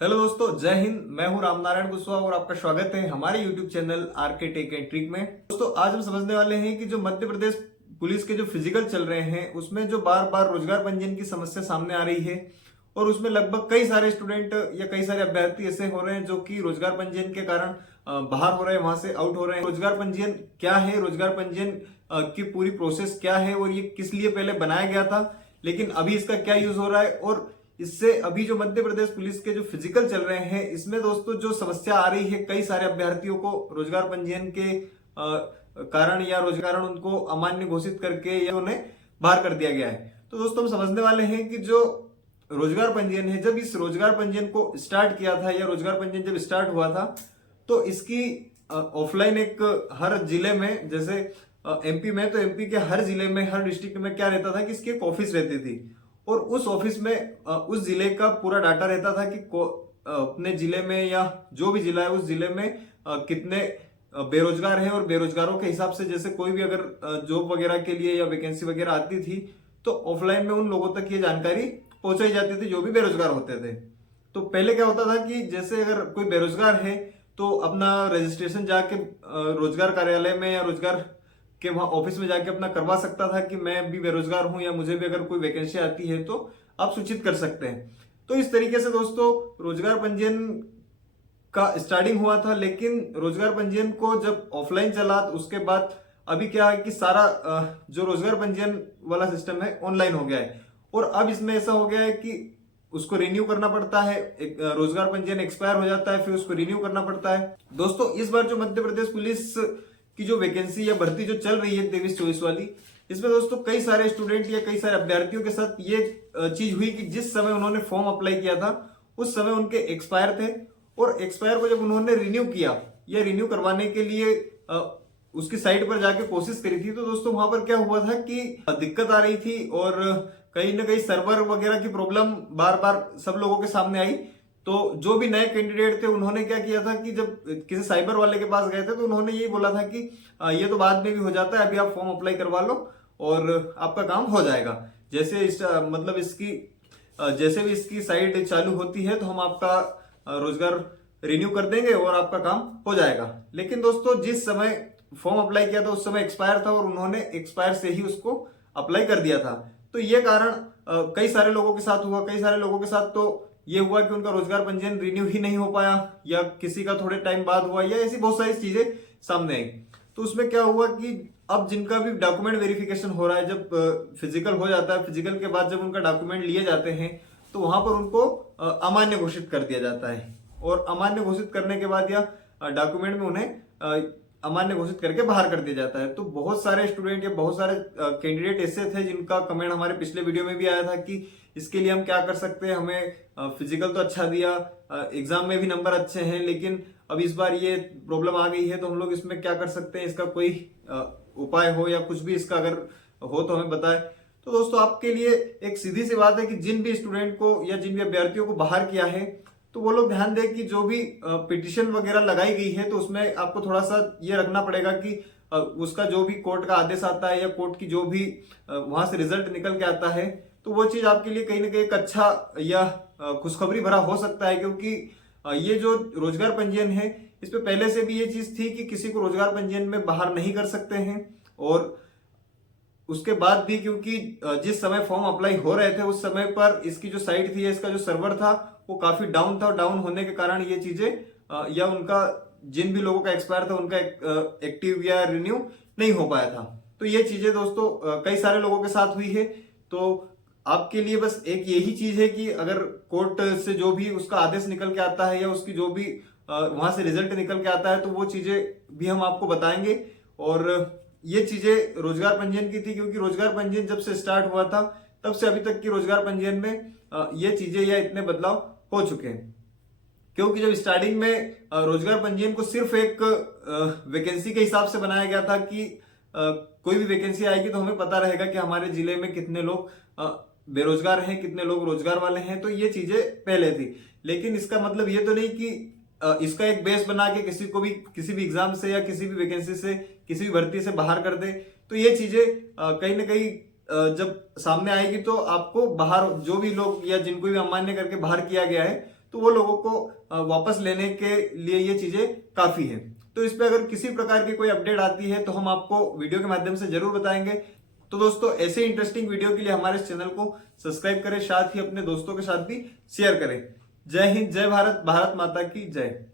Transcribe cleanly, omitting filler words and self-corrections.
Hello दोस्तों, जय हिंद। मैं हूं रामनारायण कुशवाहा और आपका स्वागत है हमारे YouTube channel RK tech and trick में। दोस्तों, आज हम समझने वाले हैं कि जो मध्य प्रदेश पुलिस के जो फिजिकल चल रहे हैं उसमें जो बार बार रोजगार पंजीयन की समस्या सामने आ रही है और उसमें लगभग कई सारे स्टूडेंट या कई सारे अभ्यर्थी ऐसे हो रहे हैं जो कि रोजगार पंजीयन के कारण बाहर हो रहे हैं, वहां से आउट हो रहे हैं। रोजगार पंजीयन क्या है, रोजगार पंजीयन की पूरी प्रोसेस क्या है और ये किस लिए पहले बनाया गया था, लेकिन अभी इसका क्या यूज हो रहा है और इससे अभी जो मध्य प्रदेश पुलिस के जो फिजिकल चल रहे हैं इसमें दोस्तों जो समस्या आ रही है, कई सारे अभ्यर्थियों को रोजगार पंजीयन के कारण या रोजगार उनको अमान्य घोषित करके या उन्हें बाहर कर दिया गया है। तो दोस्तों हम समझने वाले हैं कि जो रोजगार पंजीयन है, जब इस रोजगार पंजीयन को स्टार्ट किया था या रोजगार पंजीयन जब स्टार्ट हुआ था तो इसकी ऑफलाइन एक हर जिले में, जैसे एमपी में, तो एमपी के हर जिले में, हर डिस्ट्रिक्ट में क्या रहता था कि इसकी एक ऑफिस रहती थी और उस ऑफिस में उस जिले का पूरा डाटा रहता था कि अपने जिले में या जो भी जिला है उस जिले में कितने बेरोजगार हैं और बेरोजगारों के हिसाब से जैसे कोई भी अगर जॉब वगैरह के लिए या वैकेंसी वगैरह आती थी तो ऑफलाइन में उन लोगों तक ये जानकारी पहुंचाई जाती थी जो भी बेरोजगार होते थे। तो पहले क्या होता था कि जैसे अगर कोई बेरोजगार है तो अपना रजिस्ट्रेशन जाके रोजगार कार्यालय में या रोजगार कि वहां ऑफिस में जाके अपना करवा सकता था कि मैं भी बेरोजगार हूं या मुझे भी अगर कोई वैकेंसी आती है तो आप सूचित कर सकते हैं। तो इस तरीके से दोस्तों रोजगार पंजीयन का स्टार्टिंग हुआ था, लेकिन रोजगार पंजीयन को जब ऑफलाइन चला तो उसके बाद अभी क्या है कि सारा जो रोजगार पंजीयन वाला सिस्टम है ऑनलाइन हो गया है और अब इसमें ऐसा हो गया है कि उसको रिन्यू करना पड़ता है। एक रोजगार पंजीयन एक्सपायर हो जाता है, फिर उसको रिन्यू करना पड़ता है। दोस्तों, इस बार जो मध्य प्रदेश पुलिस की जो वैकेंसी या भर्ती जो चल रही है 23-24 वाली, इसमें दोस्तों कई सारे स्टूडेंट या कई सारे अभ्यर्थियों के साथ ये चीज हुई कि जिस समय उन्होंने फॉर्म अप्लाई किया था उस समय उनके एक्सपायर थे और एक्सपायर को जब उन्होंने रिन्यू किया या रिन्यू करवाने के लिए उसकी साइट पर जाके कोशिश करी थी तो दोस्तों वहां पर क्या हुआ था कि दिक्कत आ रही थी और कहीं ना कहीं सर्वर वगैरह की प्रॉब्लम बार बार सब लोगों के सामने आई। तो जो भी नए कैंडिडेट थे उन्होंने क्या किया था कि जब किसी साइबर वाले के पास गए थे तो उन्होंने यही बोला था कि ये तो बाद में भी हो जाता है, अभी आप फॉर्म अप्लाई करवा लो और आपका काम हो जाएगा। जैसे मतलब इसकी जैसे भी इसकी साइट चालू होती है तो हम आपका रोजगार रिन्यू कर देंगे और आपका काम हो जाएगा। लेकिन दोस्तों जिस समय फॉर्म अप्लाई किया था उस समय एक्सपायर था और उन्होंने एक्सपायर से ही उसको अप्लाई कर दिया था। तो ये कारण कई सारे लोगों के साथ हुआ। कई सारे लोगों के साथ तो ये हुआ कि उनका रोजगार पंजीयन रिन्यू ही नहीं हो पाया या किसी का थोड़े टाइम बाद हुआ या ऐसी बहुत सारी चीजें सामने आई। तो उसमें क्या हुआ कि अब जिनका भी डॉक्यूमेंट वेरिफिकेशन हो रहा है, जब फिजिकल हो जाता है, फिजिकल के बाद जब उनका डॉक्यूमेंट लिए जाते हैं तो वहां पर उनको अमान्य घोषित कर दिया जाता है और अमान्य घोषित करने के बाद या डॉक्यूमेंट में उन्हें अमान्य घोषित करके बाहर कर दिया जाता है। तो बहुत सारे स्टूडेंट या बहुत सारे कैंडिडेट ऐसे थे जिनका कमेंट हमारे पिछले वीडियो में भी आया था कि इसके लिए हम क्या कर सकते हैं, हमें फिजिकल तो अच्छा दिया, एग्जाम में भी नंबर अच्छे हैं, लेकिन अब इस बार ये प्रॉब्लम आ गई है तो हम लोग इसमें क्या कर सकते हैं, इसका कोई उपाय हो या कुछ भी इसका अगर हो तो हमें बताएं। तो दोस्तों आपके लिए एक सीधी सी बात है कि जिन भी स्टूडेंट को या जिन भी अभ्यर्थियों को बाहर किया है तो वो लोग ध्यान दें कि जो भी पिटिशन वगैरह लगाई गई है तो उसमें आपको थोड़ा सा ये रखना पड़ेगा कि उसका जो भी कोर्ट का आदेश आता है या कोर्ट की जो भी वहां से रिजल्ट निकल के आता है तो वो चीज आपके लिए कहीं ना कहीं एक अच्छा या खुशखबरी भरा हो सकता है। क्योंकि ये जो रोजगार पंजीयन है इस पे पहले से भी ये चीज थी कि किसी को रोजगार पंजीयन में बाहर नहीं कर सकते हैं और उसके बाद भी क्योंकि जिस समय फॉर्म अप्लाई हो रहे थे उस समय पर इसकी जो साइट थी, इसका जो सर्वर था वो काफी डाउन था और डाउन होने के कारण ये चीजें या उनका जिन भी लोगों का एक्सपायर था उनका एक्टिव या रिन्यू नहीं हो पाया था। तो ये चीजें दोस्तों कई सारे लोगों के साथ हुई है। तो आपके लिए बस एक यही चीज है कि अगर कोर्ट से जो भी उसका आदेश निकल के आता है या उसकी जो भी वहां से रिजल्ट निकल के आता है तो वो चीजें भी हम आपको बताएंगे। और ये चीजें रोजगार पंजीयन की थी क्योंकि रोजगार पंजीयन जब से स्टार्ट हुआ था तब से अभी तक की रोजगार पंजीयन में ये चीजें या इतने बदलाव हो चुके हैं। क्योंकि जब स्टार्टिंग में रोजगार पंजीयन को सिर्फ एक वैकेंसी के हिसाब से बनाया गया था कि कोई भी वैकेंसी आएगी तो हमें पता रहेगा कि हमारे जिले में कितने लोग बेरोजगार हैं, कितने लोग रोजगार वाले हैं, तो ये चीजें पहले थी। लेकिन इसका मतलब ये तो नहीं कि इसका एक बेस बना के किसी को भी किसी भी एग्जाम से या किसी भी वैकेंसी से किसी भी भर्ती से बाहर कर दे। तो ये चीजें कहीं ना कहीं जब सामने आएगी तो आपको बाहर जो भी लोग या जिनको भी अमान्य करके बाहर किया गया है तो वो लोगों को वापस लेने के लिए ये चीजें काफी है। तो इस पे अगर किसी प्रकार की कोई अपडेट आती है तो हम आपको वीडियो के माध्यम से जरूर बताएंगे। तो दोस्तों ऐसे इंटरेस्टिंग वीडियो के लिए हमारे इस चैनल को सब्सक्राइब करें, साथ ही अपने दोस्तों के साथ भी शेयर करें। जय हिंद, जय भारत, भारत माता की जय।